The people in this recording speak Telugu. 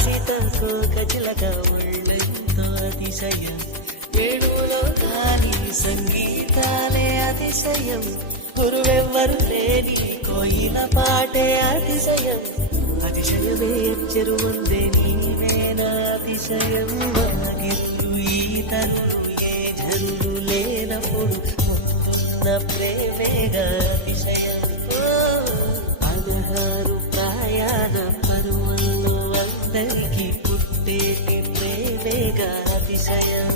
సీతకోక చిలక ఒళ్ళెంతో అతిశయం వేణువులో కాని సంగీతాలే అతిశయం గురువెవ్వరు లేని కోయిల పాటే అతిశయం అతిశయమే చెరువుందే నీవేనా అతిశయం వాగిల్లు ఈతలు ఏ జల్లు లేనప్పుడు ముందున్న ప్రేమేగా అతిశయం పదహారు ప్రాయాల పరువల్లో అందరికీ పుట్టేటి ప్రేమేగా అతిశయం